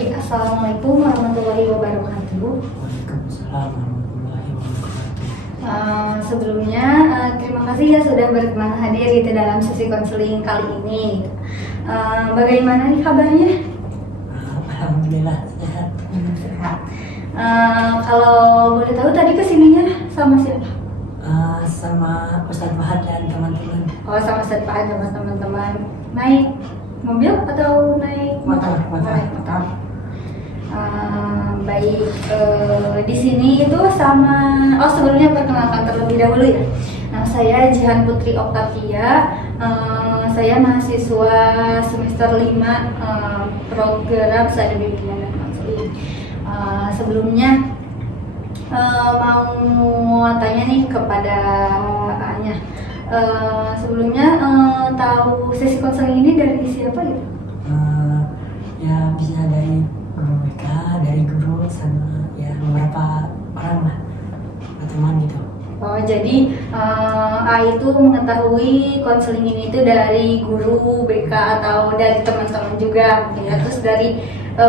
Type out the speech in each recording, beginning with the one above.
Baik, Assalamualaikum warahmatullahi wabarakatuh. Waalaikumsalam warahmatullahi wabarakatuh. Sebelumnya, terima kasih ya sudah berkenan hadir gitu dalam sesi konseling kali ini. Bagaimana nih kabarnya? Alhamdulillah sehat. Sehat. Kalau boleh tahu tadi kesininya sama siapa? Sama Ustadz Fahad dan teman-teman. Oh, sama Ustadz Fahad sama teman-teman. Naik mobil atau naik motor? Naik motor. Baik, di sini itu sama. Oh, sebelumnya perkenalkan terlebih dahulu ya. Nah, saya Jihan Putri Oktavia. Saya mahasiswa semester 5 program Studi Bimbingan dan Konseling. Sebelumnya mau tanya nih kepada A-nya. Sebelumnya tahu sesi konseling ini dari siapa gitu? Ya bisa dari guru BK, dari guru sama ya beberapa orang lah, teman gitu. Oh, jadi A itu mengetahui konseling ini itu dari guru BK atau dari teman-teman juga mungkin ya, terus dari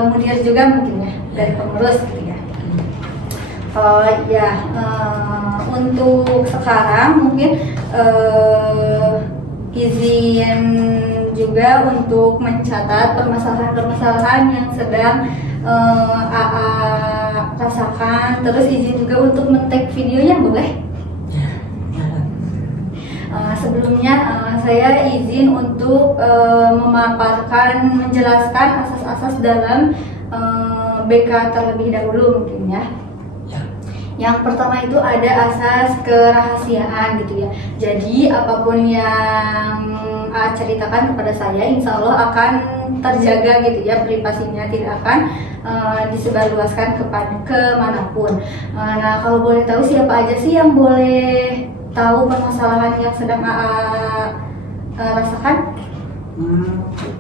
mudir juga mungkin ya, dari pengurus gitu ya. Oh ya, untuk sekarang mungkin izin juga untuk mencatat permasalahan-permasalahan yang sedang AA rasakan, terus izin juga untuk men-tag videonya boleh? Sebelumnya saya izin untuk menjelaskan asas-asas dalam BK terlebih dahulu mungkin ya. Yang pertama itu ada asas kerahasiaan gitu ya. Jadi apapun yang ceritakan kepada saya, insya Allah akan terjaga gitu ya, privasinya tidak akan disebarluaskan kemanapun. Nah, kalau boleh tahu siapa aja sih yang boleh tahu permasalahan yang sedang rasakan?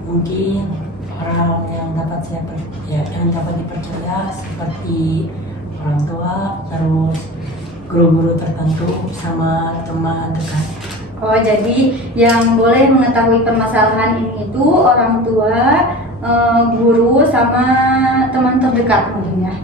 Mungkin orang yang dapat dipercaya seperti orang tua, terus guru-guru tertentu sama teman dekat. Oh, jadi yang boleh mengetahui permasalahan ini itu orang tua, guru sama teman terdekat mungkin ya.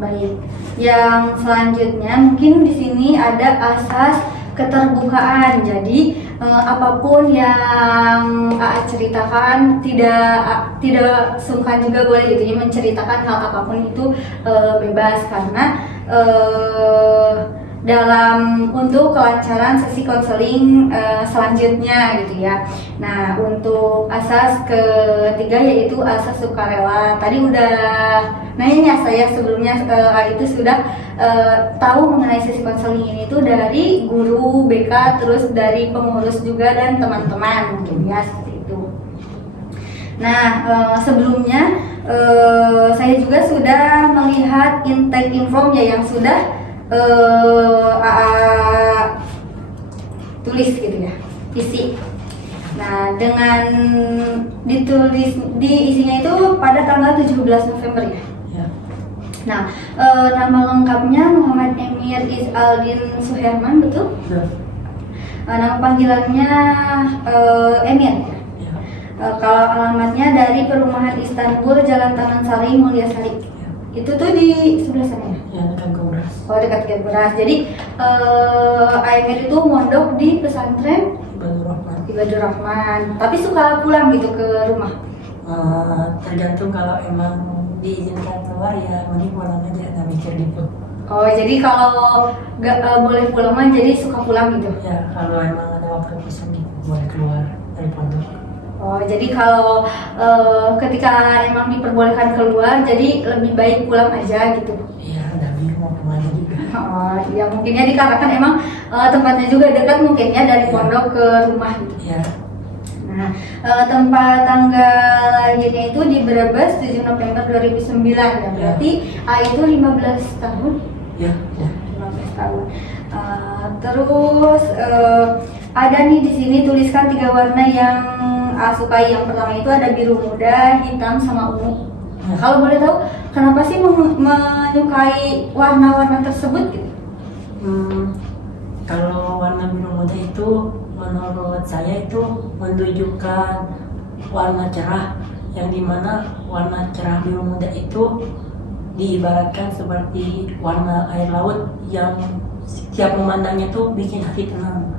Baik. Yang selanjutnya mungkin di sini ada asas keterbukaan. Jadi apapun yang AA ceritakan tidak sungkan juga boleh gitu ya, menceritakan hal apapun itu bebas karena dalam untuk kelancaran sesi konseling selanjutnya gitu ya. Nah, untuk asas ketiga yaitu asas sukarela. Tadi udah nanya saya sebelumnya itu sudah tahu mengenai sesi konseling ini itu dari guru BK, terus dari pengurus juga dan teman-teman mungkin ya seperti itu. Nah, sebelumnya saya juga sudah melihat intake inform ya yang sudah tulis gitu ya, isi. Nah, dengan ditulis di isinya itu pada tanggal 17 November ya. Nah, nama lengkapnya Muhammad Emir Izaldin Suherman, betul? Nama panggilannya Emir. Kalau alamatnya dari Perumahan Istanbul, Jalan Taman Sari, Mulyasari. Itu tuh di sebelah sana ya? Ya, dekat Gauras. Oh, dekat Gauras. Jadi Emir itu mondok di pesantren Ibadur Rahman. Tapi suka pulang gitu ke rumah? Tergantung, kalau emang diizinkan keluar ya mending pulang aja, nggak mikir gitu. Oh, jadi kalau nggak boleh pulang mah jadi suka pulang gitu? Ya, kalau emang ada waktu kosong gitu boleh keluar dari pondok. Oh, jadi kalau ketika emang diperbolehkan keluar, jadi lebih baik pulang aja gitu? Iya, udah bingung mau kemana juga. Oh, ya mungkin ya dikarenakan emang tempatnya juga dekat mungkin ya dari pondok ke rumah gitu. Iya. Nah, tempat tanggal lahirnya itu di Brebes 7 November 2009 ya. Berarti A itu 15 tahun? Ya. 15 tahun. Terus ada nih di sini tuliskan 3 warna yang A sukai. Yang pertama itu ada biru muda, hitam, sama ungu. Nah, kalau boleh tahu kenapa sih menyukai warna-warna tersebut gitu? Kalau warna biru muda itu menurut saya itu menunjukkan warna cerah, yang dimana warna cerah biru muda itu diibaratkan seperti warna air laut yang setiap memandangnya tuh bikin hati tenang.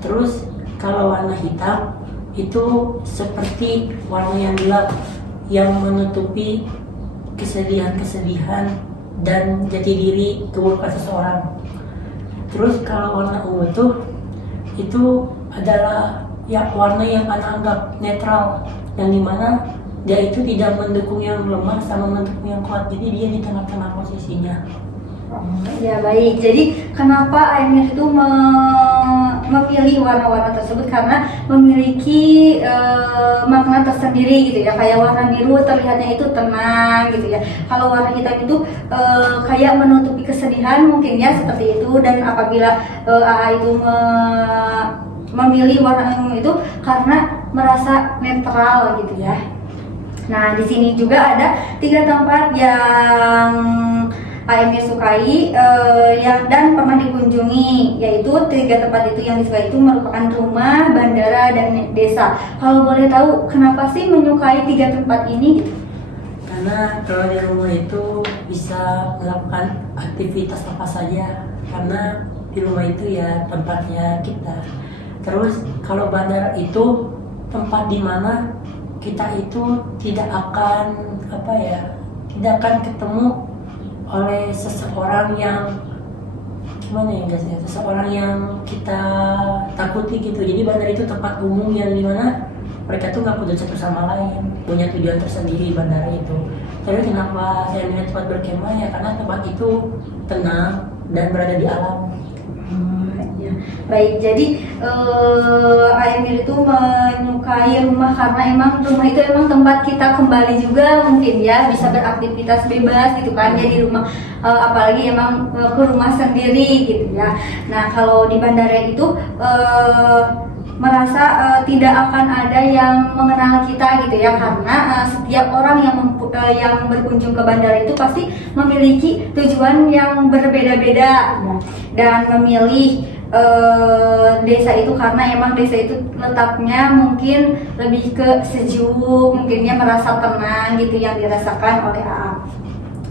Terus kalau warna hitam itu seperti warna yang gelap yang menutupi kesedihan-kesedihan dan jati diri keburukan seseorang. Terus kalau warna ungu itu adalah ya warna yang anak anggap netral, yang dimana dia itu tidak mendukung yang lemah sama mendukung yang kuat, jadi dia di tengah-tengah posisinya. Ya baik, jadi kenapa Aemir itu memilih warna-warna tersebut karena memiliki makna tersendiri gitu ya. Kayak warna biru terlihatnya itu tenang gitu ya. Kalau warna hitam itu kayak menutupi kesedihan mungkin ya, seperti itu. Dan apabila AA itu memilih warna ungu itu karena merasa netral gitu ya. Nah, di sini juga ada 3 tempat yang Aemir sukai yang dan pernah dikunjungi, yaitu 3 tempat itu yang disukai itu merupakan rumah, bandara, dan desa. Kalau boleh tahu kenapa sih menyukai 3 tempat ini gitu? Karena kalau di rumah itu bisa melakukan aktivitas apa saja, karena di rumah itu ya tempatnya kita. Terus kalau bandara itu tempat di mana kita itu tidak akan ketemu oleh seseorang yang gimana ya guys ya, seseorang yang kita takuti gitu. Jadi bandara itu tempat umum yang dimana mereka tuh nggak punya satu sama lain, punya tujuan tersendiri bandara itu. Tapi kenapa saya milih tempat berkemah ya, karena tempat itu tenang dan berada di alam. Ya. Baik, jadi Aemir itu menyukai rumah karena emang rumah itu emang tempat kita kembali juga mungkin ya, bisa beraktivitas bebas gitu kan. Jadi rumah apalagi emang ke rumah sendiri gitu ya. Nah, kalau di bandara itu merasa tidak akan ada yang mengenal kita gitu ya, karena setiap orang yang berkunjung ke bandara itu pasti memiliki tujuan yang berbeda-beda ya. Dan memilih desa itu karena emang desa itu letaknya mungkin lebih ke sejuk, mungkinnya merasa tenang gitu yang dirasakan oleh AA.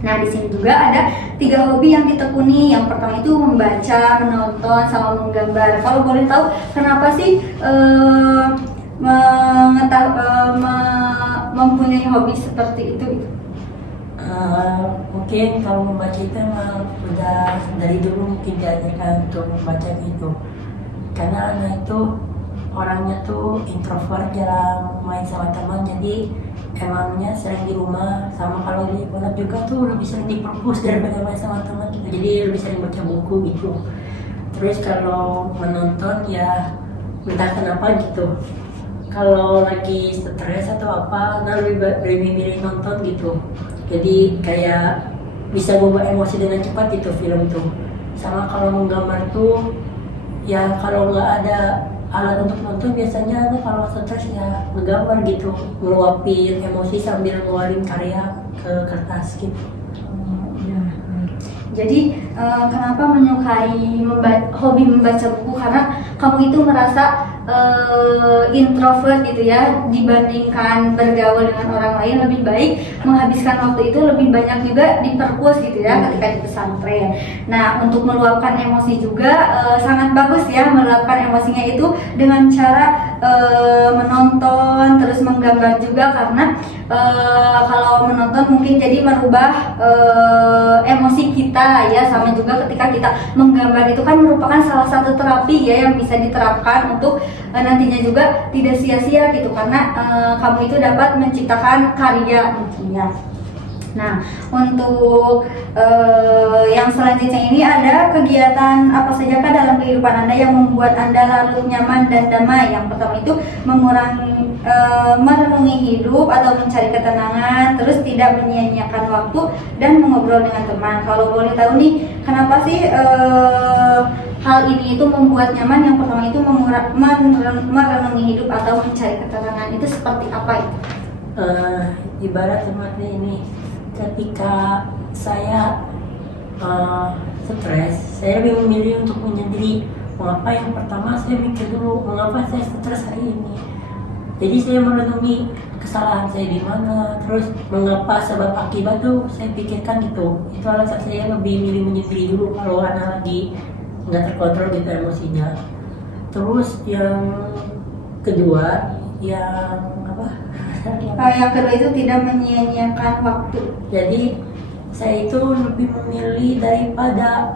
Nah, di sini juga ada 3 hobi yang ditekuni. Yang pertama itu membaca, menonton, sama menggambar. Kalau boleh tahu kenapa sih mempunyai hobi seperti itu? Mungkin kalau membaca itu emang udah dari dulu mungkin diajarkan untuk membaca gitu. Karena anak itu orangnya tuh introvert, jarang main sama teman, jadi emangnya sering di rumah. Sama kalau di pondok juga tuh lebih sering di perpus daripada main sama teman gitu. Jadi lebih sering baca buku gitu. Terus kalau menonton ya entah kenapa gitu, kalau lagi stres atau apa, nah lebih milih nonton gitu. Jadi kayak bisa bawa emosi dengan cepat gitu film tuh. Sama kalau menggambar tuh ya kalau nggak ada alat untuk nonton, biasanya kalau stres ya menggambar gitu, meluapin emosi sambil ngeluarin karya ke kertas gitu. Jadi kenapa menyukai hobi membaca buku? Karena kamu itu merasa introvert gitu ya, dibandingkan bergaul dengan orang lain, lebih baik menghabiskan waktu itu lebih banyak juga di perpus gitu ya, ketika di pesantren. Nah, untuk meluapkan emosi juga sangat bagus ya, meluapkan emosinya itu dengan cara menonton, terus menggambar juga, karena kalau menonton mungkin jadi merubah emosi kita ya. Sama juga ketika kita menggambar itu kan merupakan salah satu terapi ya yang bisa diterapkan untuk nantinya juga tidak sia-sia gitu, karena kamu itu dapat menciptakan karya mungkin ya. Nah, untuk yang selanjutnya ini ada kegiatan apa saja kah dalam kehidupan Anda yang membuat Anda larut nyaman dan damai? Yang pertama itu merenungi hidup atau mencari ketenangan, terus tidak menyia-nyiakan waktu dan mengobrol dengan teman. Kalau boleh tahu nih, kenapa sih hal ini itu membuat nyaman? Yang pertama itu merenungi hidup atau mencari ketenangan, itu seperti apa itu? Ibarat seperti ini, ketika saya stres, saya lebih memilih untuk menyendiri. Mengapa? Yang pertama saya mikir dulu, mengapa saya stres hari ini. Jadi saya merenungi kesalahan saya di mana, terus mengapa sebab akibat tuh saya pikirkan gitu. Itu alasan saya lebih milih menyendiri dulu kalau anak lagi nggak terkontrol gitu emosinya. Terus yang kedua, yang apa? Yang kedua itu tidak menyia-nyiakan waktu. Jadi saya itu lebih memilih daripada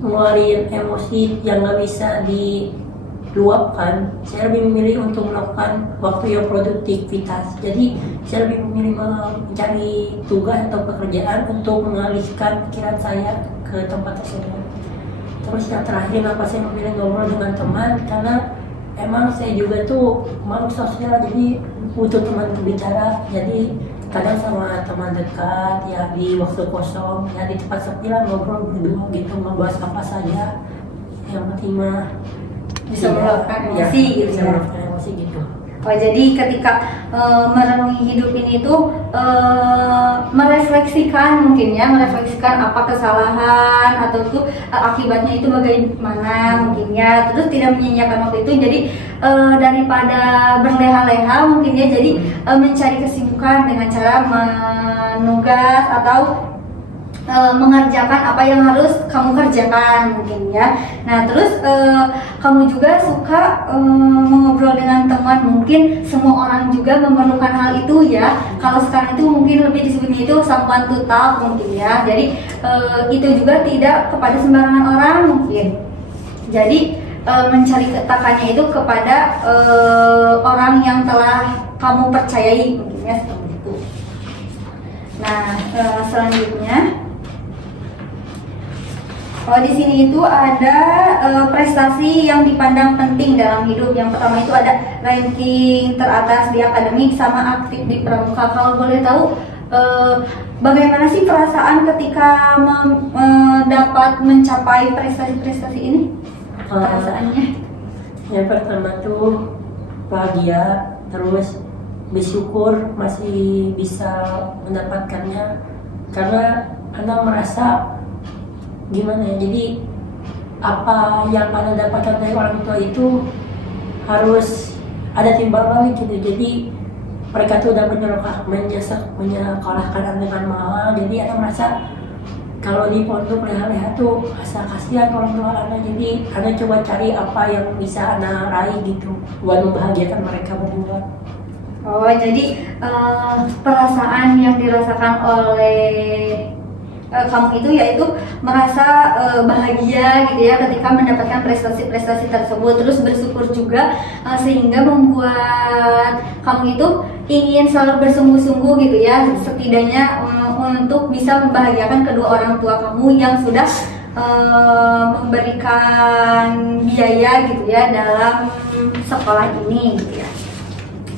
ngeluarin emosi yang nggak bisa diluapkan, saya lebih memilih untuk melakukan waktu yang produktivitas. Jadi saya lebih memilih mencari tugas atau pekerjaan untuk mengalihkan pikiran saya ke tempat tersebut. Terus yang terakhir, kenapa saya memilih ngobrol dengan teman, karena emang saya juga tuh makhluk sosial, jadi butuh teman berbicara. Jadi kadang sama teman dekat ya di waktu kosong ya di tempat sepi lah, ngobrol berdua gitu, membahas apa saja yang penting mah Bisa meluapkan emosi gitu bisa ya. meluapkan emosi gitu. Oh, jadi ketika merenungi hidup ini tuh merefleksikan, mungkin ya, merefleksikan apa kesalahan atau tuh akibatnya itu bagaimana mungkin ya, terus tidak menyia-nyiakan waktu itu. Jadi daripada berleha-leha mungkin ya, jadi mencari kesibukan dengan cara menugas atau mengerjakan apa yang harus kamu kerjakan mungkin ya. Nah terus kamu juga suka mengobrol dengan teman, mungkin semua orang juga memerlukan hal itu ya. Kalau sekarang itu mungkin lebih disebutnya itu someone to talk mungkin ya. Jadi itu juga tidak kepada sembarangan orang mungkin. Jadi mencari ketakannya itu kepada orang yang telah kamu percayai mungkin ya, seperti itu. Nah selanjutnya, di sini itu ada prestasi yang dipandang penting dalam hidup. Yang pertama itu ada ranking teratas di akademik sama aktif di pramuka. Kalau boleh tahu bagaimana sih perasaan ketika dapat mencapai prestasi-prestasi ini? Perasaannya? Yang pertama tuh bahagia, terus bersyukur masih bisa mendapatkannya, karena Anda merasa gimana ya, jadi apa yang Anda dapatkan dari orang tua itu harus ada timbal balik gitu. Jadi mereka tuh udah menyekolahkan Anda dengan mahal, jadi Anda merasa kalau di pondok leha-leha tuh asa kasihan orang tua Anda. Jadi Anda coba cari apa yang bisa Anda raih gitu buat membahagiakan mereka berdua. Oh, jadi perasaan yang dirasakan oleh kamu itu yaitu merasa bahagia gitu ya ketika mendapatkan prestasi-prestasi tersebut, terus bersyukur juga sehingga membuat kamu itu ingin selalu bersungguh-sungguh gitu ya, setidaknya untuk bisa membahagiakan kedua orang tua kamu yang sudah memberikan biaya gitu ya dalam sekolah ini gitu ya.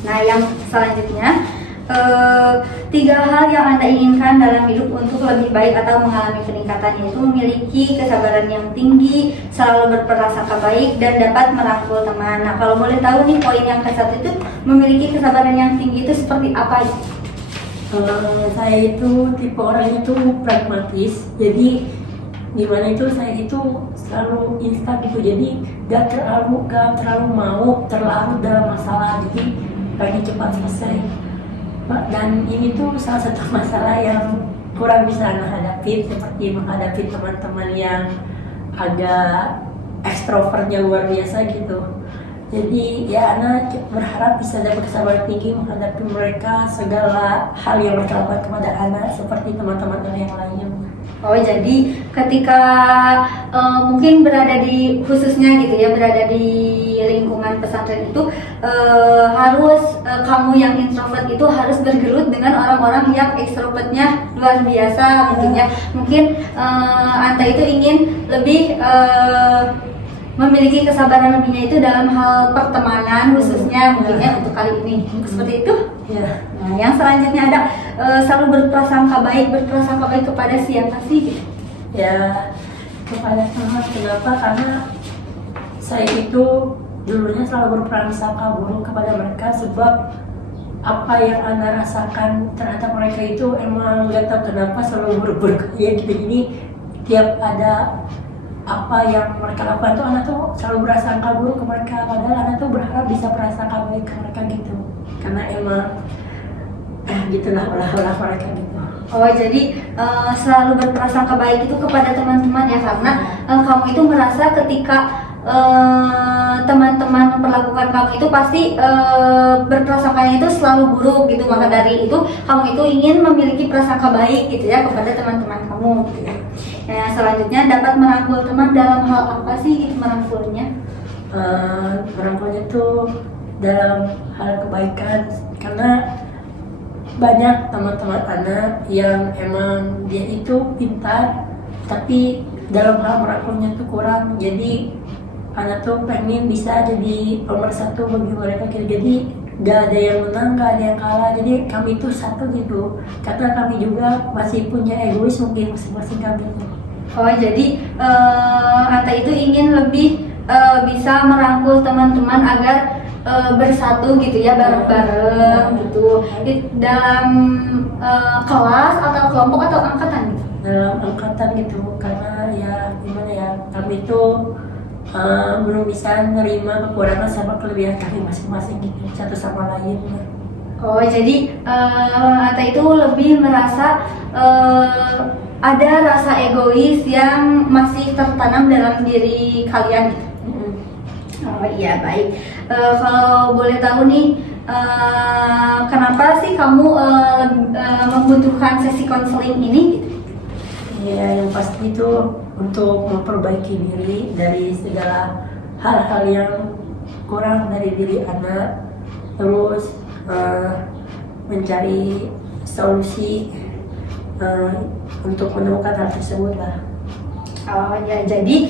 Nah yang selanjutnya, 3 hal yang Anda inginkan dalam hidup untuk lebih baik atau mengalami peningkatan, yaitu memiliki kesabaran yang tinggi, selalu berprasangka baik, dan dapat merangkul teman. Nah kalau boleh tahu nih, poin yang ke-1 itu memiliki kesabaran yang tinggi itu seperti apa? Saya itu tipe orang itu pragmatis, jadi gimana itu saya itu selalu instan gitu, jadi gak terlalu mau terlarut dalam masalah, jadi pengen cepat selesai. Dan ini tuh salah satu masalah yang kurang bisa Anda hadapi, seperti menghadapi teman-teman yang agak ekstrovertnya luar biasa gitu. Jadi ya Anda berharap bisa dapat kesabaran tinggi menghadapi mereka, segala hal yang mereka lakukan kepada Anda seperti teman-teman Anda yang lainnya. Oh, jadi ketika mungkin berada di, khususnya gitu ya, berada di lingkungan pesantren itu harus kamu yang introvert itu harus bergelut dengan orang-orang yang ekstrovertnya luar biasa mungkin ya. Mungkin Anda itu ingin lebih memiliki kesabaran lebihnya itu dalam hal pertemanan khususnya mungkin ya untuk kali ini. Seperti itu. Ya. Nah, yang selanjutnya ada selalu berprasangka baik kepada siapa sih? Ya, kepada teman. Kenapa? Karena saya itu dulunya selalu berprasangka buruk kepada mereka, sebab apa yang Anda rasakan terhadap mereka itu emang gak tahu kenapa selalu berkaya gitu. Jadi tiap ada apa yang mereka lakukan tuh anak tuh selalu berasangka buruk ke mereka, padahal anak tuh berharap bisa berasangka baik ke mereka gitu, karena emang gitulah olah-olah mereka gitu. Oh, jadi selalu berprasangka baik itu kepada teman-teman ya, karena kamu itu merasa ketika teman-teman memperlakukan kamu itu pasti berprasangkanya itu selalu buruk gitu. Maka dari itu kamu itu ingin memiliki prasangka baik gitu ya kepada teman-teman kamu gitu ya. Nah, selanjutnya dapat merangkul teman dalam hal apa sih gitu merangkulnya? Merangkulnya tuh dalam hal kebaikan, karena banyak teman-teman anak yang emang dia itu pintar tapi dalam hal merangkulnya tuh kurang, jadi anak tuh pengen bisa jadi pemersatu bagi mereka gitu. Jadi gak ada yang menang, gak ada yang kalah, jadi kami tuh satu gitu, karena kami juga masih punya egois mungkin masing-masing kami. Oh, jadi Ata itu ingin lebih bisa merangkul teman-teman agar bersatu gitu ya, bareng-bareng gitu dalam kelas atau kelompok atau angkatan gitu? Dalam angkatan gitu, karena ya gimana ya, kami tuh belum bisa menerima kekurangan sama kelebihan kami masing-masing gitu, satu sama lain. Oh, jadi Ata itu lebih merasa ada rasa egois yang masih tertanam dalam diri kalian gitu. Oh iya, baik. Kalau boleh tahu nih, kenapa sih kamu membutuhkan sesi konseling ini? Ya, yang pasti itu untuk memperbaiki diri dari segala hal-hal yang kurang dari diri anak, terus mencari solusi untuk menemukan hal tersebut lah. Oh ya, jadi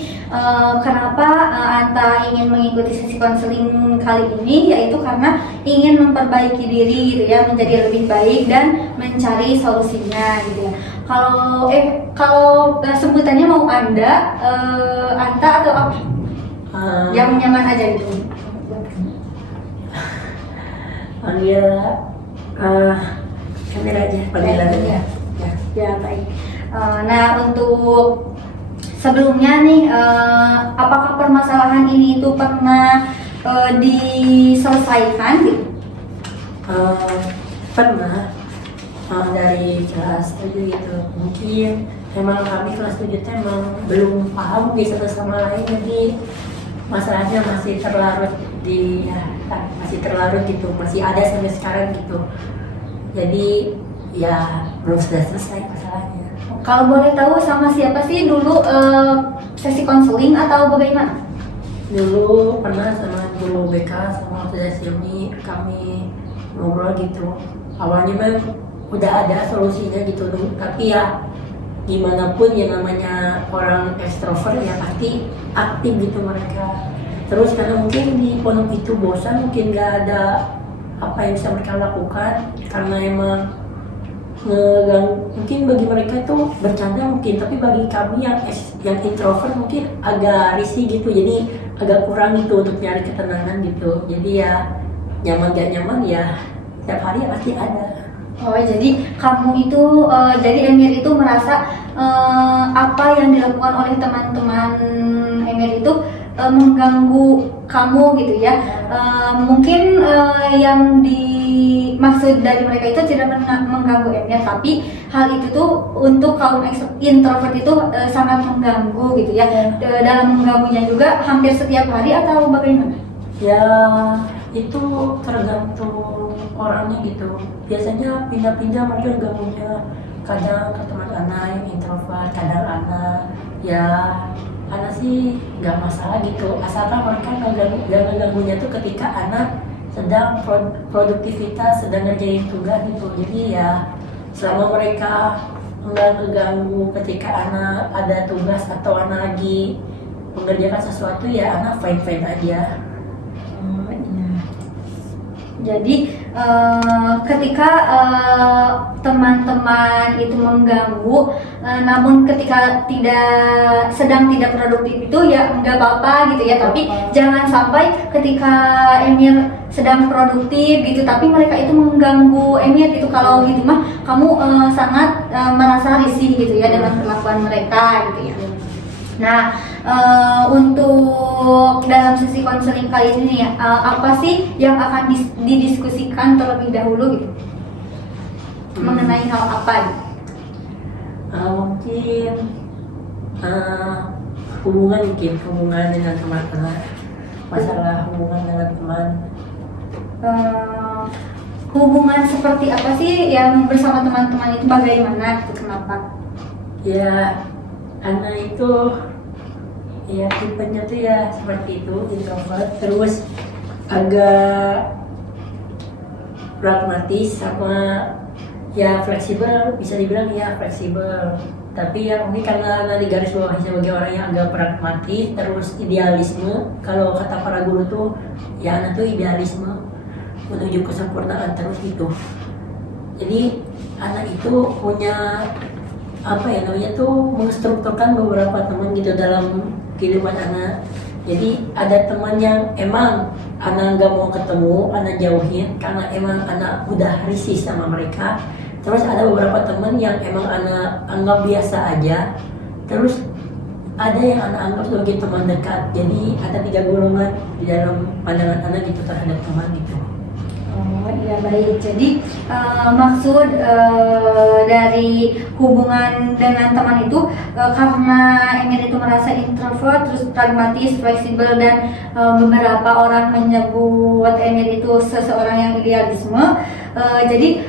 kenapa Ata ingin mengikuti sesi konseling kali ini, yaitu karena ingin memperbaiki diri gitu ya, menjadi lebih baik dan mencari solusinya gitu ya. Kalau sebutannya mau Anda, Anta atau apa? Yang nyaman aja gitu. Panggil Emir aja panggilannya. Ya, baik. Nah, untuk sebelumnya nih, apakah permasalahan ini itu pernah diselesaikan gitu? Pernah dari kelas 7 gitu. Mungkin memang kami kelas 7 itu emang belum paham di satu sama lain, jadi masalahnya masih terlarut gitu, masih ada sampai sekarang gitu. Jadi ya belum selesai masalahnya. Kalau boleh tahu sama siapa sih dulu sesi konseling atau bagaimana? Dulu pernah sama guru BK sama sesi ini kami ngobrol gitu. Awalnya kan udah ada solusinya gitu, tapi ya gimana pun yang namanya orang ekstrovert ya pasti aktif gitu mereka. Terus karena mungkin di pondok itu bosan, mungkin gak ada apa yang bisa mereka lakukan, karena emang mungkin bagi mereka itu bercanda mungkin, tapi bagi kami yang introvert mungkin agak risih gitu, jadi agak kurang gitu untuk nyari ketenangan gitu. Jadi ya nyaman gak nyaman ya setiap hari pasti ada. Oh, jadi kamu itu, jadi Emir itu merasa apa yang dilakukan oleh teman-teman Emir itu mengganggu kamu gitu ya. Mungkin yang dimaksud dari mereka itu tidak mengganggu Emir, tapi hal itu tuh untuk kaum introvert itu sangat mengganggu gitu ya. Dalam mengganggunya juga hampir setiap hari atau bagaimana? Ya itu tergantung orangnya gitu. Biasanya pindah-pindah mereka ganggunya, kadang ke teman anak yang introvert, kadang anak ya anak sih nggak masalah gitu, asalkan mereka nggak ganggunya tuh ketika anak sedang produktivitas, sedang ngerjain tugas gitu. Jadi ya selama mereka nggak keganggu ketika anak ada tugas atau anak lagi mengerjakan sesuatu, ya anak fine-fine aja. Jadi ketika teman-teman itu mengganggu, namun ketika sedang tidak produktif itu ya nggak apa-apa gitu ya. Tapi jangan sampai ketika Emir sedang produktif gitu, tapi mereka itu mengganggu Emir gitu. Kalau gitu mah kamu sangat merasa risih gitu ya dengan perlakuan mereka gitu ya. Nah, untuk dalam sesi konseling kali ini nih, apa sih yang akan didiskusikan terlebih dahulu gitu? Mengenai hal apa gitu? Mungkin hubungan dengan teman-teman, masalah hubungan dengan teman. Hubungan seperti apa sih yang bersama teman-teman itu bagaimana gitu, kenapa? Ya, anak itu ya tipenya tuh ya seperti itu, introvert, terus agak pragmatis sama ya fleksibel, bisa dibilang ya fleksibel. Tapi yang ini karena di garis bawahi sebagai orang yang agak pragmatis, terus idealisme. Kalau kata para guru tuh ya anak tuh idealisme menuju kesempurnaan terus gitu. Jadi anak itu punya apa ya namanya tuh menstrukturkan beberapa teman gitu dalam kehidupan anak. Jadi ada teman yang emang anak nggak mau ketemu, anak jauhin karena emang anak udah risih sama mereka. Terus ada beberapa teman yang emang anak anggap biasa aja. Terus ada yang anak anggap sebagai teman dekat. Jadi ada 3 golongan di dalam pandangan anak gitu terhadap teman gitu. Oh iya, baik. Jadi maksud dari hubungan dengan teman itu karena Emir itu merasa introvert, terus pragmatis, fleksibel, dan beberapa orang menyebut Emir itu seseorang yang idealisme. Jadi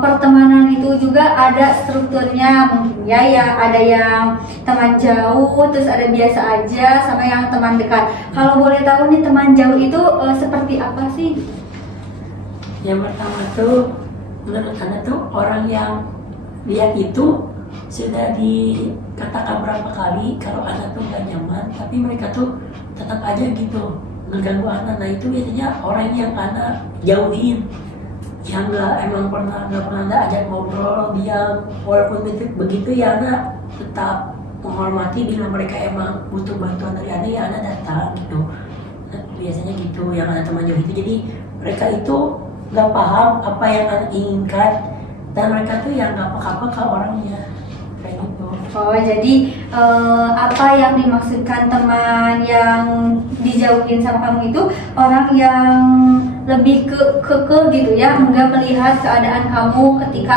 pertemanan itu juga ada strukturnya mungkin ya ada yang teman jauh, terus ada biasa aja, sama yang teman dekat. Kalau boleh tahu nih, teman jauh itu seperti apa sih? Yang pertama tuh menurut anak tuh orang yang dia itu sudah dikatakan berapa kali kalau anak tuh gak nyaman, tapi mereka tuh tetap aja gitu ngeganggu anak. Nah itu biasanya orang yang anak jauhin, yang nggak pernah ajak ngobrol, diam. Walaupun begitu ya anak tetap menghormati bila mereka emang butuh bantuan dari anak, ya anak datang gitu. Nah, biasanya gitu yang anak teman jauh itu. Jadi mereka itu nggak paham apa yang anak inginkan, dan mereka tuh yang nggak peka-peka orangnya kayak gitu. Oh, jadi apa yang dimaksudkan teman yang dijauhin sama kamu itu orang yang lebih keke gitu ya, enggak melihat keadaan kamu ketika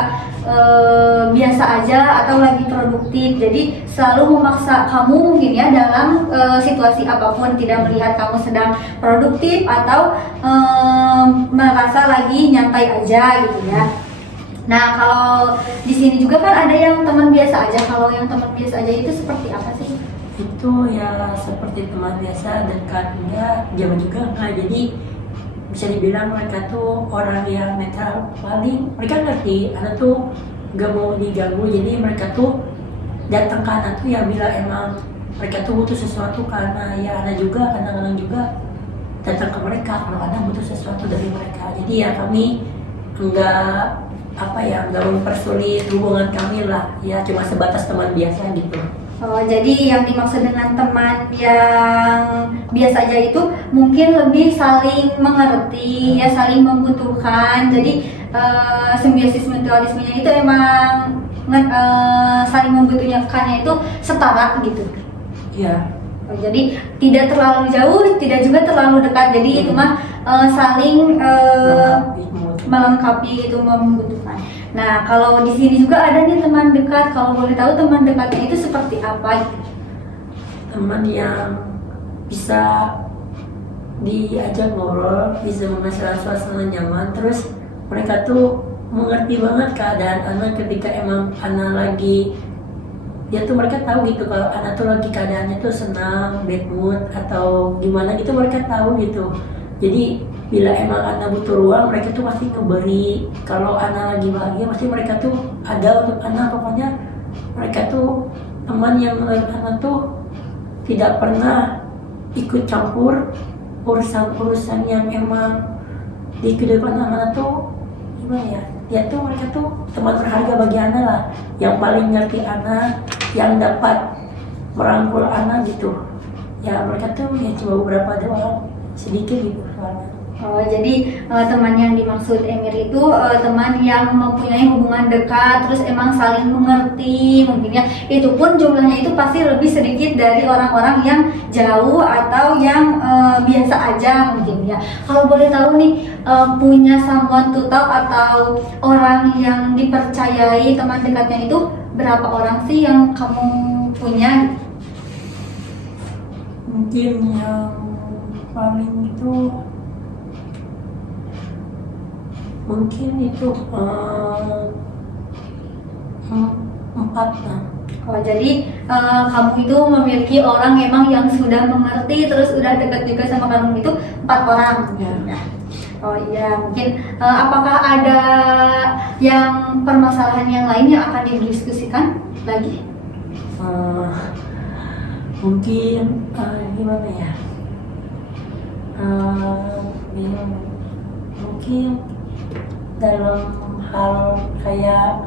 biasa aja atau lagi produktif. Jadi selalu memaksa kamu mungkin ya dalam situasi apapun, tidak melihat kamu sedang produktif atau merasa lagi nyantai aja gitu ya. Nah, kalau di sini juga kan ada yang teman biasa aja. Kalau yang teman biasa aja itu seperti apa sih? Itu ya seperti teman biasa, dekatnya jauh juga enggak. Jadi bisa dibilang mereka tuh orang yang netral. Paling mereka ngerti anak tuh gak mau diganggu, jadi mereka tuh datang ke anak tuh ya bila emang mereka tuh butuh sesuatu, karena ya anak juga kadang-kadang juga datang ke mereka kalau anak butuh sesuatu dari mereka. Jadi ya kami enggak nggak mempersulit hubungan kami lah, ya cuma sebatas teman biasa gitu. Oh, jadi yang dimaksud dengan teman yang biasa aja itu mungkin lebih saling mengerti, ya saling membutuhkan. Jadi simbiosis mutualismenya itu emang saling membutuhkannya itu setara gitu. Iya. Oh, jadi tidak terlalu jauh, tidak juga terlalu dekat. Jadi itu mah saling melengkapi itu, membutuhkan. Nah, kalau di sini juga ada nih teman dekat. Kalau boleh tahu teman dekatnya itu seperti apa? Teman yang bisa diajak ngobrol, bisa mengasah suasana nyaman, terus mereka tuh mengerti banget keadaan anak ketika emang anak lagi, ya tuh mereka tahu gitu kalau anak tuh lagi keadaannya tuh senang, bad mood atau gimana gitu, mereka tahu gitu. Jadi bila emang anak butuh ruang, mereka tuh pasti ngeberi. Kalau anak lagi bahagia, pasti mereka tuh ada untuk anak. Pokoknya mereka tuh teman yang menurut anak tuh tidak pernah ikut campur urusan-urusan yang emang di kehidupan anak tuh gimana ya? Ya tuh mereka tuh teman berharga bagi anak lah, yang paling ngerti anak, yang dapat merangkul anak gitu. Ya mereka tuh ya cuma beberapa doang, sedikit gitu soalnya. Oh, jadi teman yang dimaksud Emir itu teman yang mempunyai hubungan dekat, terus emang saling mengerti mungkin ya. Itu pun jumlahnya itu pasti lebih sedikit dari orang-orang yang jauh atau yang biasa aja mungkin ya. Kalau boleh tahu nih, punya someone to talk atau orang yang dipercayai teman dekatnya itu berapa orang sih yang kamu punya? Mungkin yang paling itu mungkin itu 4 lah. Oh, jadi kamu itu memiliki orang emang yang sudah mengerti terus udah dekat juga sama kamu itu 4 orang. Ya. Oh iya, mungkin apakah ada yang permasalahan yang lain yang akan didiskusikan lagi? Mungkin gimana ya? Mungkin dalam hal kayak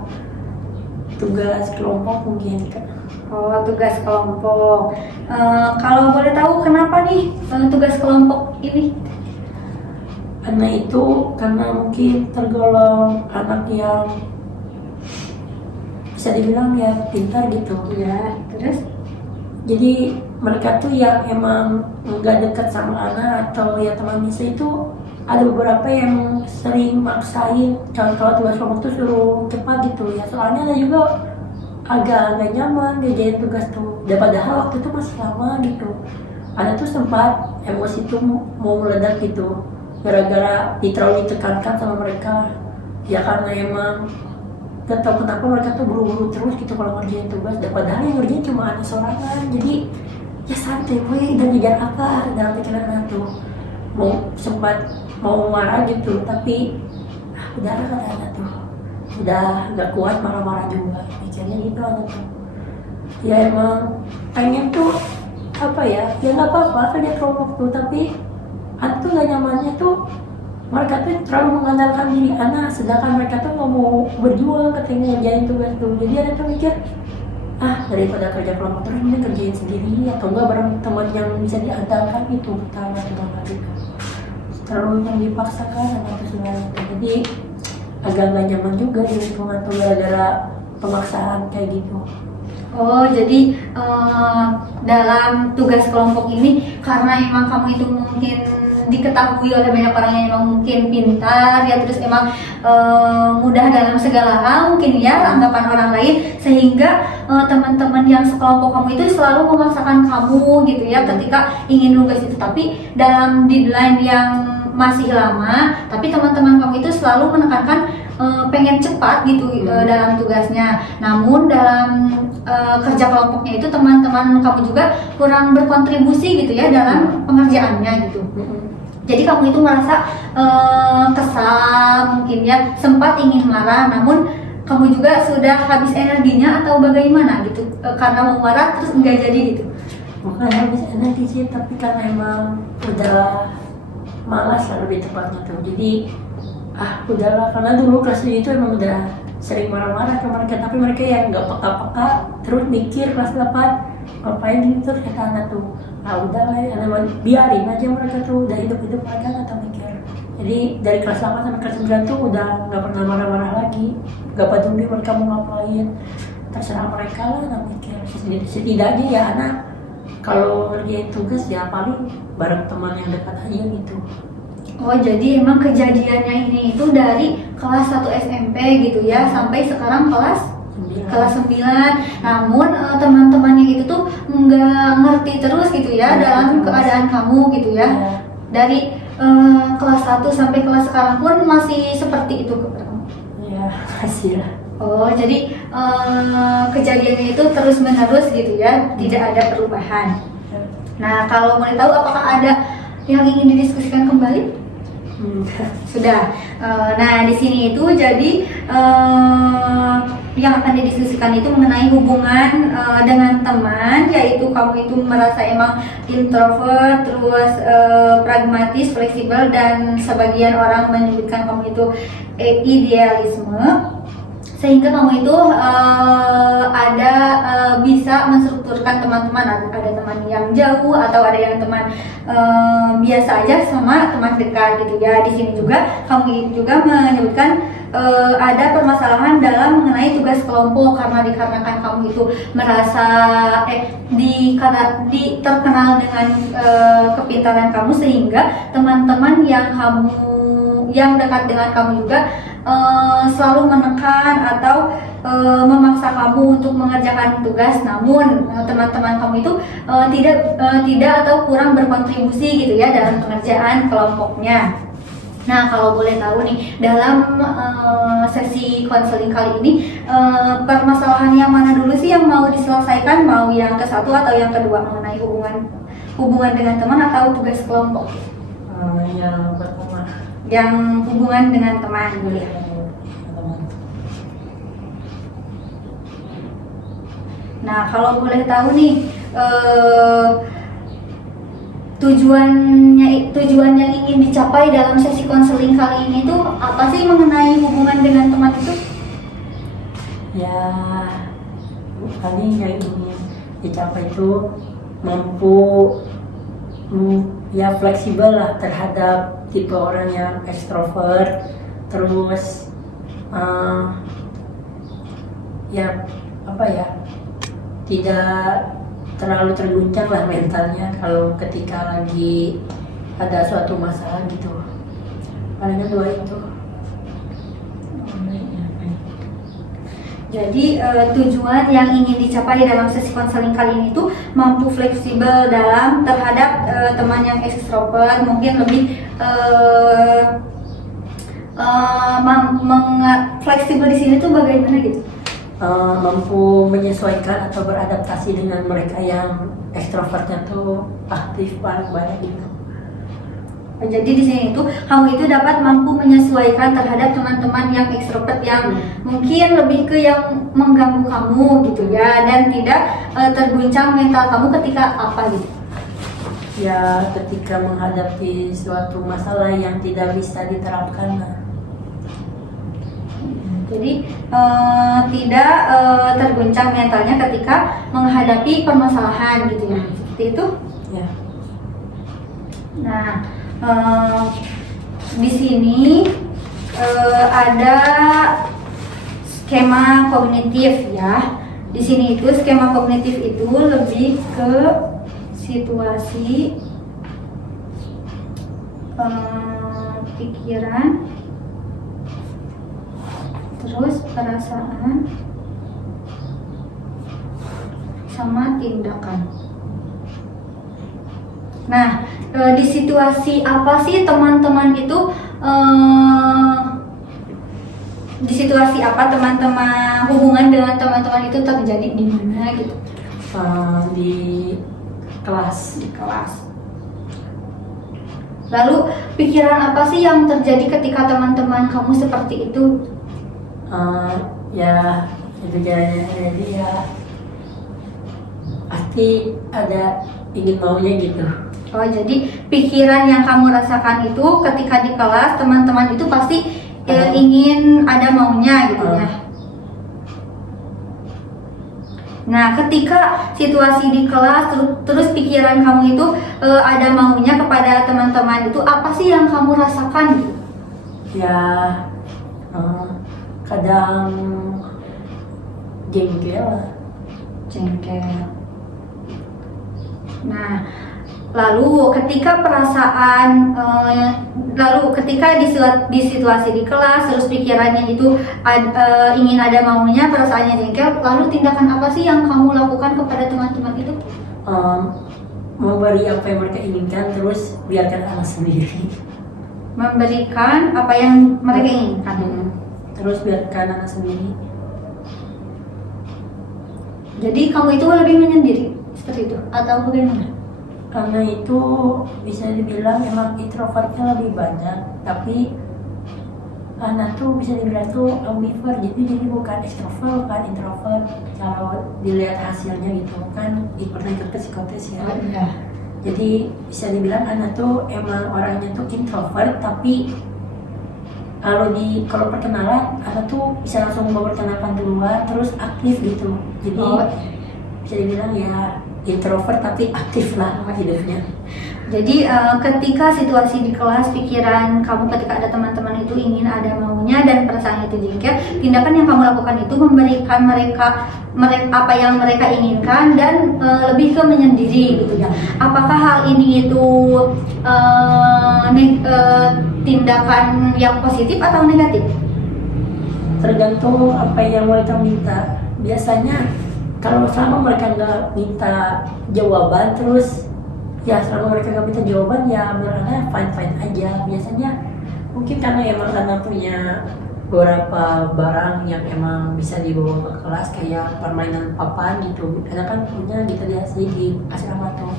tugas kelompok mungkin Kak. Oh, tugas kelompok. Kalau boleh tahu kenapa nih tugas kelompok ini? Karena itu karena mungkin tergolong anak yang bisa dibilang ya pintar gitu. Ya, terus? Jadi mereka tuh yang emang nggak dekat sama anak atau ya teman bisa itu ada beberapa yang sering maksain kalau tugas kelompok tuh suruh cepat gitu ya, soalnya ada juga agak nggak nyaman diajarin tugas tuh, dan padahal waktu itu masih lama gitu. Ada tuh sempat emosi tuh mau meledak gitu gara-gara terlalu ditekankan sama mereka ya, karena emang gak tau kenapa mereka tuh buru-buru terus gitu kalau ngerjain tugas, dan padahal yang ngerjain cuma anak sorangan. Jadi ya santai weh, dan ngejar apa dalam pikiran anak tuh, mau marah gitu, tapi udah kata anak tuh udah gak kuat marah-marah juga mikirnya gitu anak tuh. Ya emang pengen tuh apa ya nggak apa-apa kerja kelompok tuh, tapi anak tuh gak nyamannya tuh mereka tuh terlalu mengandalkan diri anak, sedangkan mereka tuh nggak mau berjuang katanya ngerjain tugas tuh. Jadi anak tuh mikir daripada kerja kelompok terus mending kerjain sendiri atau enggak bareng teman yang bisa diandalkan itu pertama gitu. Terlalu yang dipaksakan sama itu sebenarnya. Jadi agak gak nyaman juga di lingkungan tuh gara-gara pemaksaan kayak gitu. Oh, jadi dalam tugas kelompok ini karena emang kamu itu mungkin diketahui oleh banyak orang yang emang mungkin pintar ya, terus emang mudah dalam segala hal mungkin ya anggapan orang lain, sehingga teman-teman yang sekelompok kamu itu selalu memaksakan kamu gitu ya ketika ingin nugas itu, tapi dalam deadline yang masih lama, tapi teman-teman kamu itu selalu menekankan pengen cepat gitu dalam tugasnya. Namun dalam kerja kelompoknya itu teman-teman kamu juga kurang berkontribusi gitu ya dalam pengerjaannya gitu. Jadi kamu itu merasa kesal mungkin ya, sempat ingin marah, namun kamu juga sudah habis energinya atau bagaimana gitu karena mau marah terus enggak jadi gitu. Bukan habis energi sih, tapi karena emang udah malas lah lebih tepatnya tuh. Jadi udahlah, karena dulu kelas itu emang udah sering marah-marah ke mereka, tapi mereka yang nggak peka-peka terus mikir kelas 8 ngapain gitu, terus kata anak tuh udahlah ya, biarin aja mereka tuh udah hidup-hidup mereka nggak tahu mikir. Jadi dari kelas 8 sampai kelas 9 tuh udah nggak pernah marah-marah lagi, nggak peduli mereka mau ngapain, terserah mereka lah, nggak mikir. Setidaknya ya anak kalau ngerjain tugas ya paling bareng teman yang dekat aja gitu. Oh, jadi emang kejadiannya ini itu dari kelas 1 SMP gitu ya sampai sekarang kelas 9. Namun teman-temannya itu tuh nggak ngerti terus gitu ya dalam keadaan kamu gitu ya. Dari kelas 1 sampai kelas sekarang pun masih seperti itu kepada kamu. Iya, masih lah. Oh, jadi kejadiannya itu terus-menerus gitu ya, tidak ada perubahan. Nah, kalau mau tahu apakah ada yang ingin didiskusikan kembali? Sudah. Nah, di sini itu jadi yang akan didiskusikan itu mengenai hubungan dengan teman, yaitu kamu itu merasa emang introvert, terus pragmatis, fleksibel, dan sebagian orang menyebutkan kamu itu idealisme. sehingga kamu itu ada bisa menstrukturkan teman-teman, ada teman yang jauh atau ada yang teman biasa aja sama teman dekat gitu ya. Di sini juga kamu juga menyebutkan ada permasalahan dalam mengenai tugas kelompok dikarenakan kamu itu merasa terkenal dengan kepintaran kamu, sehingga teman-teman yang dekat dengan kamu juga selalu menekan atau memaksa kamu untuk mengerjakan tugas, namun teman-teman kamu itu tidak atau kurang berkontribusi gitu ya dalam pengerjaan kelompoknya. Nah, kalau boleh tahu nih, dalam sesi konseling kali ini permasalahan yang mana dulu sih yang mau diselesaikan, mau yang ke satu atau yang kedua mengenai hubungan dengan teman atau tugas kelompok? Yang pertama. Yang hubungan dengan teman dulu ya. Nah, kalau boleh tahu nih, tujuan yang ingin dicapai dalam sesi konseling kali ini tuh apa sih mengenai hubungan dengan teman itu? Ya, kali yang ingin dicapai itu mampu ya fleksibel lah terhadap tipe orang yang ekstrovert, terus ya apa ya, tidak terlalu terguncang lah mentalnya kalau ketika lagi ada suatu masalah gitu. Paling kedua itu. Jadi tujuan yang ingin dicapai dalam sesi konseling kali ini tuh mampu fleksibel dalam terhadap teman yang ekstrovert, mungkin lebih fleksibel di sini tuh bagaimana gitu? Mampu menyesuaikan atau beradaptasi dengan mereka yang ekstrovertnya tuh aktif paling banyak gitu. Jadi di sini tuh kamu itu dapat mampu menyesuaikan terhadap teman-teman yang ekstrovert yang mungkin lebih ke yang mengganggu kamu gitu ya, dan tidak terguncang mental kamu ketika apa gitu. Ya, ketika menghadapi suatu masalah yang tidak bisa diterapkan. Jadi tidak terguncang mentalnya ketika menghadapi permasalahan gitu ya, seperti itu. Ya. Nah, di sini ada skema kognitif ya. Di sini itu skema kognitif itu lebih ke situasi, pikiran, terus perasaan, sama tindakan. Nah, di situasi apa sih teman-teman itu di situasi apa teman-teman hubungan dengan teman-teman itu terjadi di mana gitu? Di kelas. Di kelas. Lalu pikiran apa sih yang terjadi ketika teman-teman kamu seperti itu? Ya itu jadi ya pasti ada ingin maunya gitu. Oh, jadi pikiran yang kamu rasakan itu ketika di kelas teman-teman itu pasti ingin ada maunya gitu ya. Nah, ketika situasi di kelas terus pikiran kamu itu ada maunya kepada teman-teman itu, apa sih yang kamu rasakan gitu? Ya kadang jengkel. Nah, lalu ketika di situasi di kelas terus pikirannya itu ingin ada maunya, perasaannya jengkel, lalu tindakan apa sih yang kamu lakukan kepada teman-teman itu? Memberi apa yang mereka inginkan, terus biarkan anak sendiri. Memberikan apa yang mereka inginkan. Terus biarkan anak sendiri. Jadi kamu itu lebih menyendiri seperti itu atau bagaimana? Karena itu bisa dibilang emang introvertnya lebih banyak, tapi anak tuh bisa dibilang tuh ambivert, jadi bukan ekstrovert, bukan introvert. Kalau dilihat hasilnya gitu kan, pernah ikut ke psikotes ya. Iya. Jadi bisa dibilang anak tuh emang orangnya tuh introvert, tapi kalau perkenalan anak tuh bisa langsung memperkenalkan duluan terus aktif gitu. Jadi bisa dibilang ya introvert tapi aktif lah hidupnya. Jadi ketika situasi di kelas, pikiran kamu ketika ada teman-teman itu ingin ada maunya dan perasaan itu jengkel, tindakan yang kamu lakukan itu memberikan mereka apa yang mereka inginkan dan lebih ke menyendiri gitu ya. Apakah hal ini itu tindakan yang positif atau negatif? Tergantung apa yang mereka minta. Biasanya kalau selama mereka nggak minta jawaban terus ya selama mereka nggak minta jawaban ya menurutnya fine aja. Biasanya mungkin karena emang karena punya beberapa barang yang emang bisa dibawa ke kelas kayak permainan papan gitu. Karena kan punya gitu dia di asrama tuh.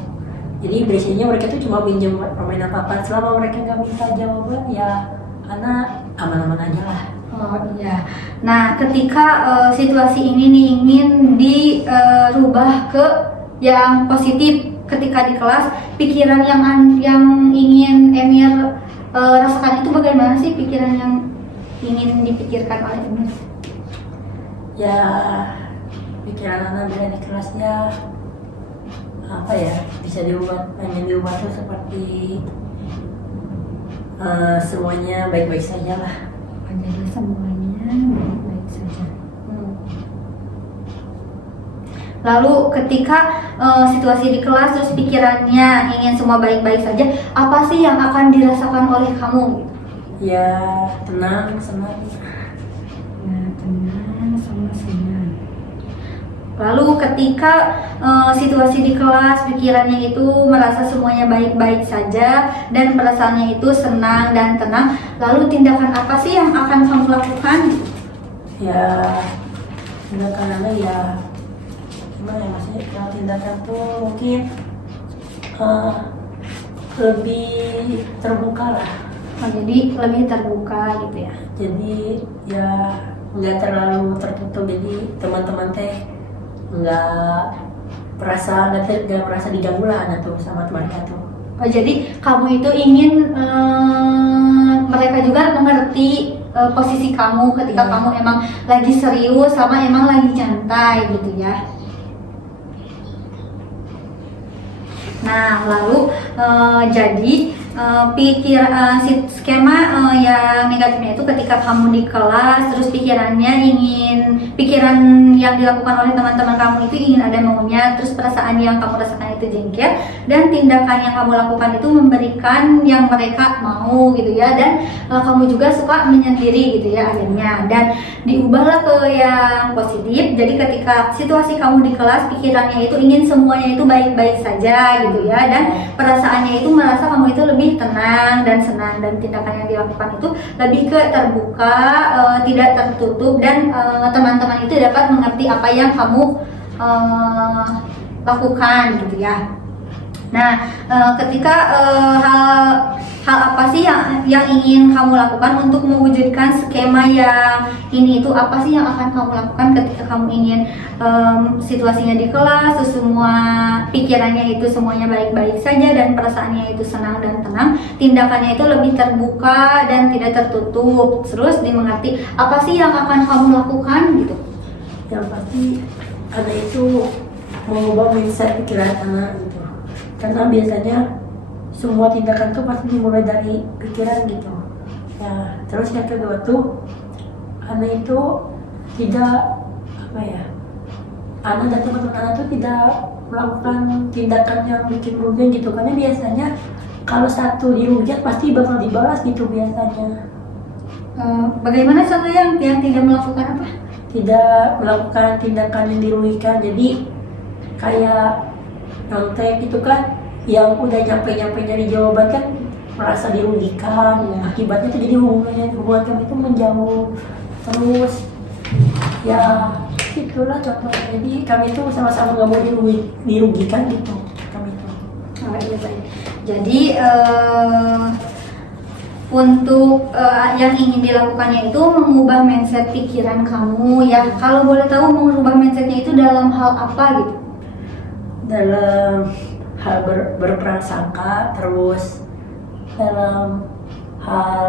Jadi biasanya mereka tuh cuma pinjam permainan papan. Selama mereka nggak minta jawaban ya anak aman-aman aja lah. Oh iya. Nah, ketika situasi ini nih ingin dirubah ke yang positif ketika di kelas, pikiran yang ingin Emir rasakan itu bagaimana sih pikiran yang ingin dipikirkan oleh Emir? Ya, pikiran anak bila di kelasnya apa ya bisa pengen diubah tuh seperti semuanya baik-baik saja lah. Jadi semuanya baik-baik saja. Lalu ketika situasi di kelas terus pikirannya ingin semua baik-baik saja, apa sih yang akan dirasakan oleh kamu? Ya tenang, senang. Ya tenang sama senang. Lalu ketika situasi di kelas pikirannya itu merasa semuanya baik-baik saja dan perasaannya itu senang dan tenang, lalu tindakan apa sih yang akan kamu lakukan? Ya tindakan ya gimana ya maksudnya kalau tindakan tuh mungkin lebih terbuka lah. Oh, jadi lebih terbuka gitu ya. Jadi ya nggak terlalu tertutup, jadi teman-teman teh nggak merasa diganggu lah anak tuh sama mereka tuh. Oh, jadi kamu itu ingin mereka juga mengerti posisi kamu ketika kamu emang lagi serius sama emang lagi santai gitu ya. Nah, lalu jadi skema yang negatifnya itu ketika kamu di kelas terus pikiran yang dilakukan oleh teman-teman kamu itu ingin ada maunya, terus perasaan yang kamu rasakan itu jengkel, dan tindakan yang kamu lakukan itu memberikan yang mereka mau gitu ya, dan kamu juga suka menyendiri gitu ya akhirnya, dan diubahlah ke yang positif. Jadi ketika situasi kamu di kelas pikirannya itu ingin semuanya itu baik-baik saja gitu ya, dan perasaannya itu merasa kamu itu lebih tenang dan senang, dan tindakan yang dilakukan itu lebih ke terbuka, tidak tertutup, dan teman-teman itu dapat mengerti apa yang kamu lakukan gitu ya. Nah, ketika hal apa sih yang ingin kamu lakukan untuk mewujudkan skema yang ini itu, apa sih yang akan kamu lakukan ketika kamu ingin situasinya di kelas terus semua pikirannya itu semuanya baik-baik saja dan perasaannya itu senang dan tenang, tindakannya itu lebih terbuka dan tidak tertutup, terus dimengerti, apa sih yang akan kamu lakukan gitu? Yang pasti anak itu mengubah mindset pikiran anak gitu, karena biasanya semua tindakan tuh pasti dimulai dari pikiran gitu ya. Terus yang kedua tuh anak itu tidak anak dan teman-teman anak tuh tidak melakukan tindakan yang bikin rugian gitu, karena biasanya kalau satu dirujak pasti bakal dibalas gitu biasanya. Bagaimana contoh yang tidak melakukan apa? Tidak melakukan tindakan yang dirugikan, jadi kayak nyontek gitu kan, yang udah nyampe dari jawaban kan merasa dirugikan, akibatnya tuh jadi hubungan kami itu menjauh terus ya, itulah contohnya. Jadi kami tuh sama-sama nggak mau dirugikan gitu kami tuh. Oh, iya, baik. Jadi untuk yang ingin dilakukannya itu mengubah mindset pikiran kamu ya. Kalau boleh tahu mengubah mindsetnya itu dalam hal apa gitu? Dalam hal berprasangka, terus dalam hal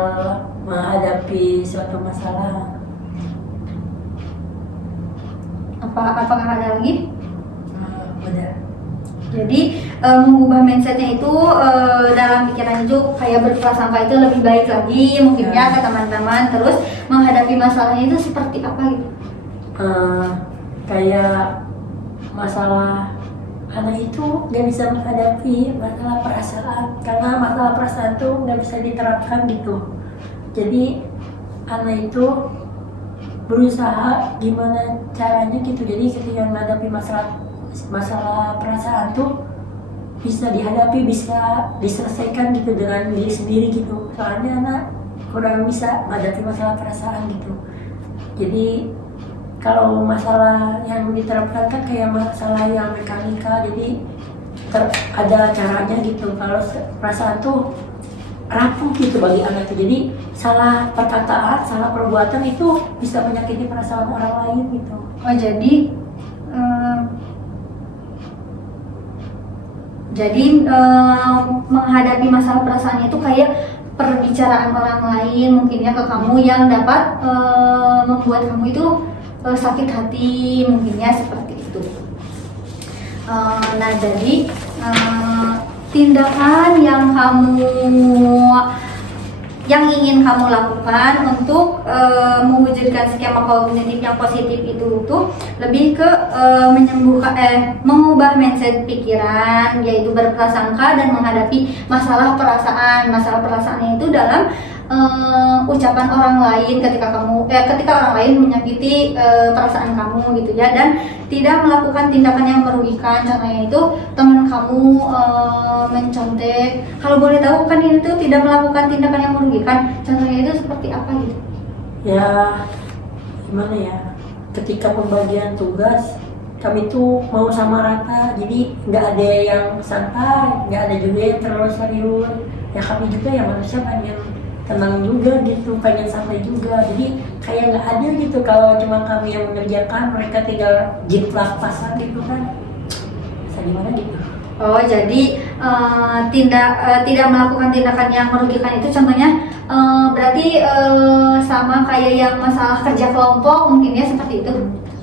menghadapi suatu masalah. Apakah ada lagi? Udah. Jadi mengubah mindsetnya itu dalam pikiran itu kayak berprasangka itu lebih baik lagi mungkin ya ke teman-teman. Terus menghadapi masalahnya itu seperti apa gitu? Kayak masalah anak itu nggak bisa menghadapi masalah perasaan, karena masalah perasaan tuh nggak bisa diterapkan gitu. Jadi anak itu berusaha gimana caranya gitu. Jadi ketika menghadapi masalah perasaan tuh bisa dihadapi, bisa diselesaikan gitu dengan diri sendiri gitu. Soalnya anak kurang bisa menghadapi masalah perasaan gitu. Jadi kalau masalah yang diterapkan kan kayak masalah yang mekanikal, jadi ada caranya gitu. Kalau perasaan tuh rapuh gitu bagi anak itu. Jadi salah perkataan, salah perbuatan itu bisa menyakiti perasaan orang lain gitu. Oh jadi menghadapi masalah perasaannya itu kayak perbicaraan orang lain mungkin ya ke kamu yang dapat membuat kamu itu sakit hati mungkin ya seperti itu. Nah jadi tindakan yang ingin kamu lakukan untuk mewujudkan skema kognitif yang positif itu tuh lebih ke mengubah mindset pikiran, yaitu berprasangka dan menghadapi masalah perasaan. Masalah perasaannya itu dalam ucapan orang lain ketika orang lain menyakiti perasaan kamu gitu ya, dan tidak melakukan tindakan yang merugikan. Contohnya itu teman kamu mencontek, kalau boleh tahu kan itu tidak melakukan tindakan yang merugikan, contohnya itu seperti apa gitu? Ya gimana ya, ketika pembagian tugas kami tuh mau sama rata, jadi nggak ada yang santai, nggak ada juga yang terlalu serius. Ya kami juga yang manusia pengen tenang juga gitu, pengen santai juga. Jadi kayak nggak adil gitu kalau cuma kami yang mengerjakan, mereka tinggal jiplak pasang gitu kan. Bisa gimana gitu? Oh jadi tidak melakukan tindakan yang merugikan itu contohnya berarti sama kayak yang masalah kerja kelompok mungkin ya seperti itu.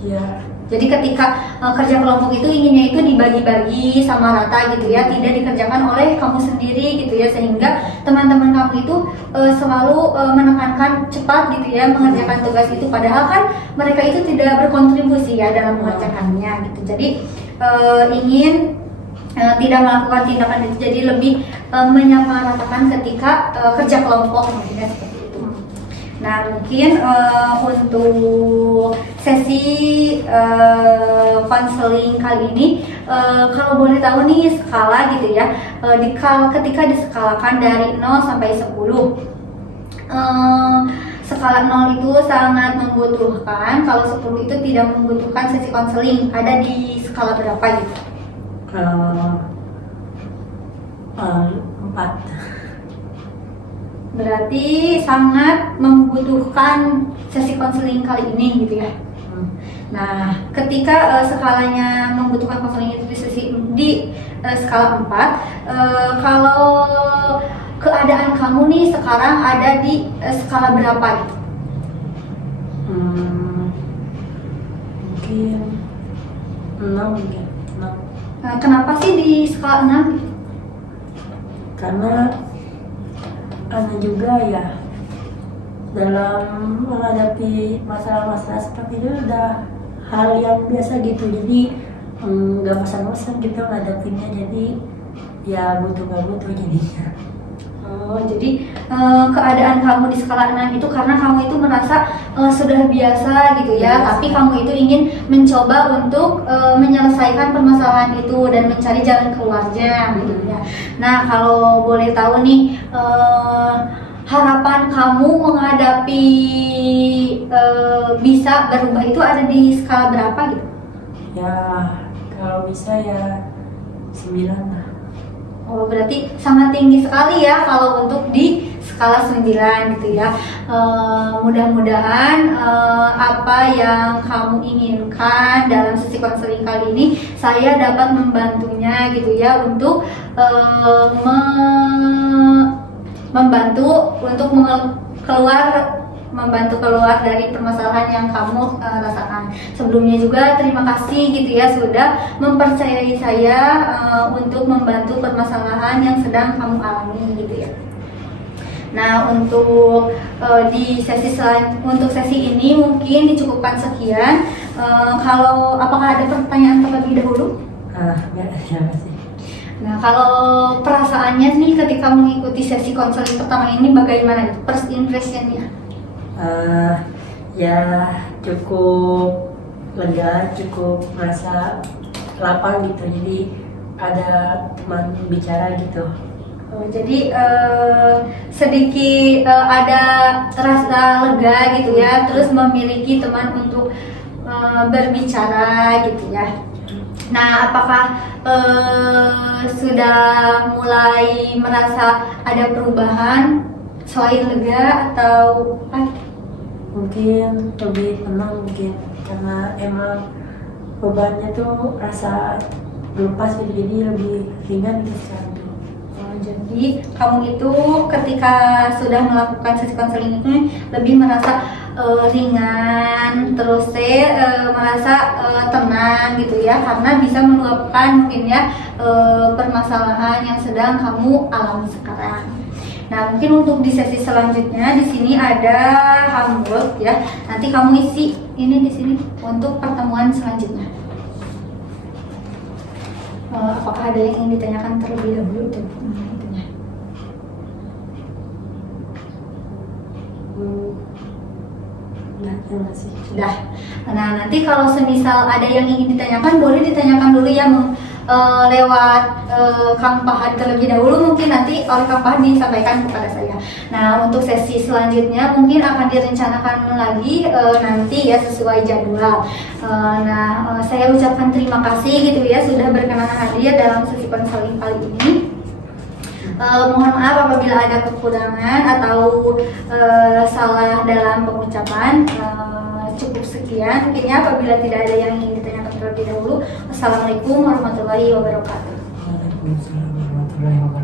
Iya. Jadi ketika kerja kelompok itu inginnya itu dibagi-bagi sama rata gitu ya, tidak dikerjakan oleh kamu sendiri gitu ya, sehingga teman-teman kamu itu selalu menekankan cepat gitu ya mengerjakan tugas itu, padahal kan mereka itu tidak berkontribusi ya dalam mengerjakannya gitu. Jadi ingin tidak melakukan tindakan itu, jadi lebih menyamaratakan ketika kerja kelompok mungkin ya seperti itu. Nah mungkin untuk sesi konseling kali ini kalau boleh tahu nih skala gitu ya, ketika diskalakan dari 0 sampai 10, skala 0 itu sangat membutuhkan, kalau 10 itu tidak membutuhkan sesi konseling, ada di skala berapa gitu? 4. Berarti sangat membutuhkan sesi konseling kali ini gitu ya. Nah, ketika skalanya membutuhkan konseling itu di skala 4, kalau keadaan kamu nih sekarang ada di skala berapa gitu? Mungkin 6 mungkin. 6. Kenapa sih di skala 6 gitu? Karena Ana juga ya dalam menghadapi masalah-masalah seperti itu udah hal yang biasa gitu, jadi nggak bosan-bosan gitu ngadepinnya, jadi ya butuh jadinya. Oh, jadi keadaan kamu di skala 6 itu karena kamu itu merasa sudah biasa gitu ya, tapi kamu itu ingin mencoba untuk menyelesaikan permasalahan itu dan mencari jalan keluarnya gitu ya. Nah, kalau boleh tahu nih harapan kamu menghadapi bisa berubah itu ada di skala berapa gitu? Ya, kalau bisa ya 9 lah. Oh, berarti sangat tinggi sekali ya kalau untuk di skala 9 gitu ya. Mudah-mudahan apa yang kamu inginkan dalam sesi konseling kali ini saya dapat membantunya gitu ya, untuk membantu untuk membantu keluar dari permasalahan yang kamu rasakan. Sebelumnya juga terima kasih gitu ya sudah mempercayai saya untuk membantu permasalahan yang sedang kamu alami gitu ya. Nah, untuk untuk sesi ini mungkin dicukupkan sekian. Kalau apakah ada pertanyaan terlebih dahulu? Enggak, terima kasih. Nah, kalau perasaannya nih ketika mengikuti sesi konseling pertama ini bagaimana? First impression-nya? Ya cukup lega, cukup merasa lapang gitu. Jadi ada teman bicara gitu. Jadi sedikit ada rasa lega gitu ya, terus memiliki teman untuk berbicara gitu ya. Nah, apakah sudah mulai merasa ada perubahan selain lega atau apa? Mungkin lebih tenang mungkin karena emang bebannya tuh rasa lepas gitu, jadi lebih ringan gitu sekarang tuh. Jadi kamu itu ketika sudah melakukan sesi konseling ini lebih merasa ringan, terus merasa tenang gitu ya, karena bisa meluapkan mungkin ya permasalahan yang sedang kamu alami sekarang. Nah, mungkin untuk di sesi selanjutnya di sini ada homework ya. Nanti kamu isi ini di sini untuk pertemuan selanjutnya. Apakah ada yang ingin ditanyakan terlebih dahulu tuh? Terima kasih. Sudah. Nah, nanti kalau semisal ada yang ingin ditanyakan, boleh ditanyakan dulu ya lewat Kang Pahan terlebih dahulu, mungkin nanti oleh Kang Pahan disampaikan kepada saya. Nah, untuk sesi selanjutnya mungkin akan direncanakan lagi nanti ya sesuai jadwal. Saya ucapkan terima kasih gitu ya sudah berkenan hadir dalam sesi konseling kali ini. Mohon maaf apabila ada kekurangan atau salah dalam pengucapan. Cukup sekian mungkin ya, apabila tidak ada yang ingin ditanyakan terlebih dahulu. Wassalamualaikum warahmatullahi wabarakatuh. Waalaikumsalam warahmatullahi wabarakatuh.